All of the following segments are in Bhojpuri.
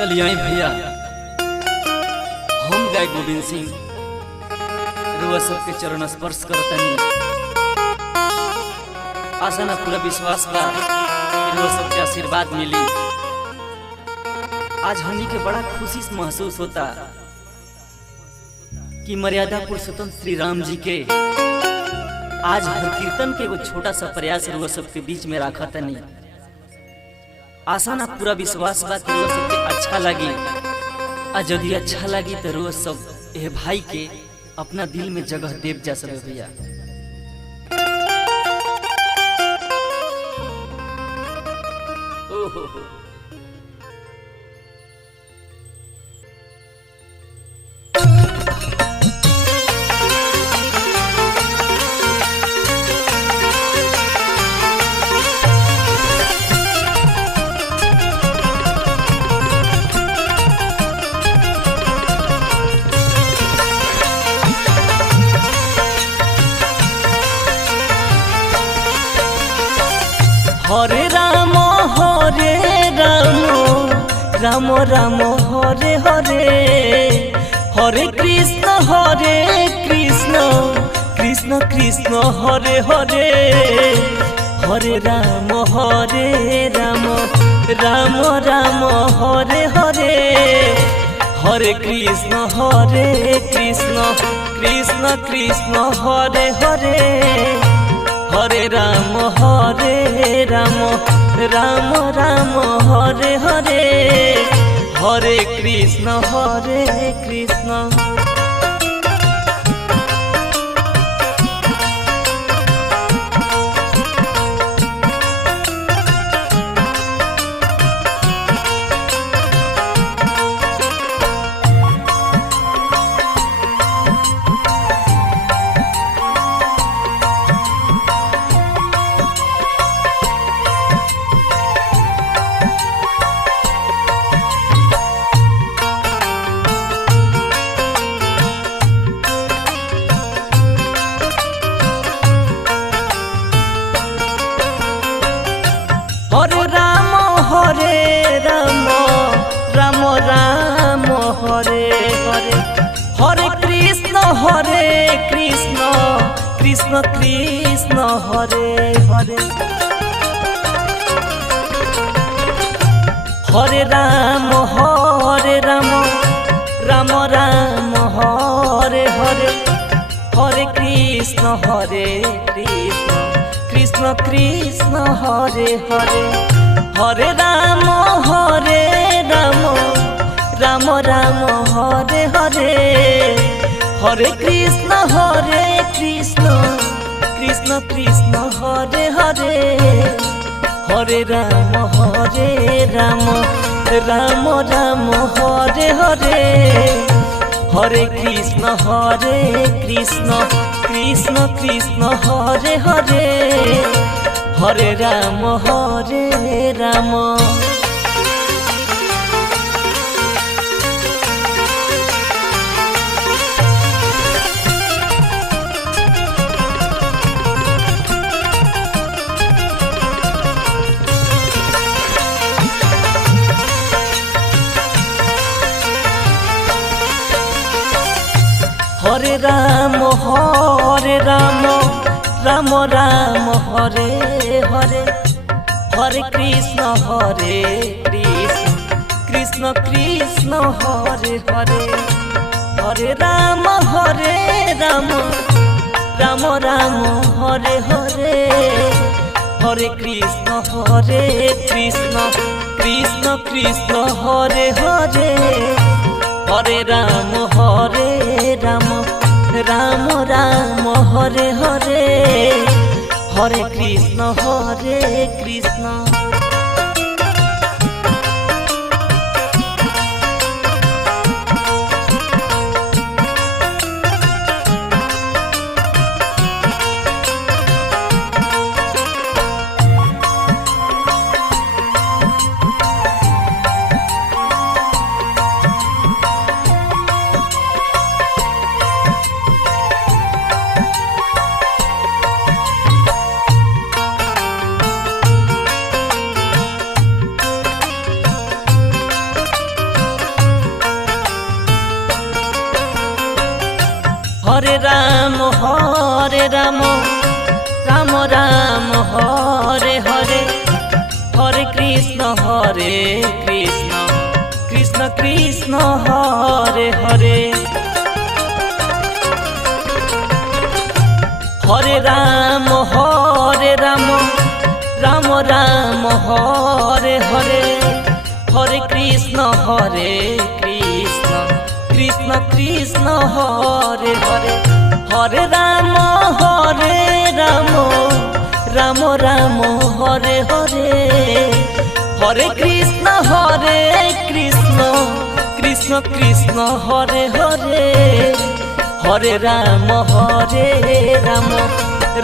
चलिए आई भैया, हम गाय गोविंद सिंह रुआ सबके चरण स्पर्श करतनी। आशा ना पूरा विश्वास बा रुआ सबके आशीर्वाद मिली। आज हमनी के बड़ा खुशी महसूस होता कि मर्यादा पुरुषोत्तम श्री राम जी के आज हर कीर्तन के वो छोटा सा प्रयास रुआ सबके बीच में रखा तनी। आशा ना पूरा विश्वास बा कि रुआ सबके अच्छा लगी। आज यदि अच्छा लगी तो रुआ सब ए भाई के अपना दिल में जगह देव जा सके भैया। ओहो हरे राम राम राम हरे हरे, हरे कृष्ण कृष्ण कृष्ण हरे हरे, हरे राम राम राम हरे हरे, हरे कृष्ण कृष्ण कृष्ण हरे हरे, हरे राम राम राम हरे हरे, हरे कृष्ण कृष्ण। हरे राम राम राम हरे हरे, हरे कृष्ण कृष्ण कृष्ण हरे हरे, हरे राम राम राम हरे हरे, हरे कृष्ण कृष्ण कृष्ण हरे हरे, हरे राम राम राम हरे हरे, हरे कृष्ण कृष्ण कृष्ण हरे हरे, हरे राम राम राम हरे हरे, हरे कृष्ण कृष्ण कृष्ण हरे हरे, हरे राम राम। हरे राम राम राम हरे हरे, हरे कृष्ण कृष्ण कृष्ण हरे हरे, हरे राम राम राम हरे हरे, हरे कृष्ण कृष्ण कृष्ण हरे हरे, हरे राम राम राम हरे हरे, हरे कृष्ण कृष्ण। राम राम राम हरे हरे हरे कृष्ण कृष्ण कृष्ण हरे हरे हरे राम राम राम हरे हरे हरे कृष्ण कृष्ण कृष्ण हरे हरे हरे राम राम राम हरे हरे हरे कृष्ण कृष्ण कृष्ण हरे हरे हरे राम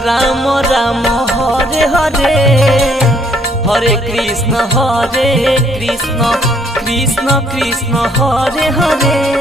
राम राम हरे हरे हरे कृष्ण कृष्ण कृष्ण हरे हरे।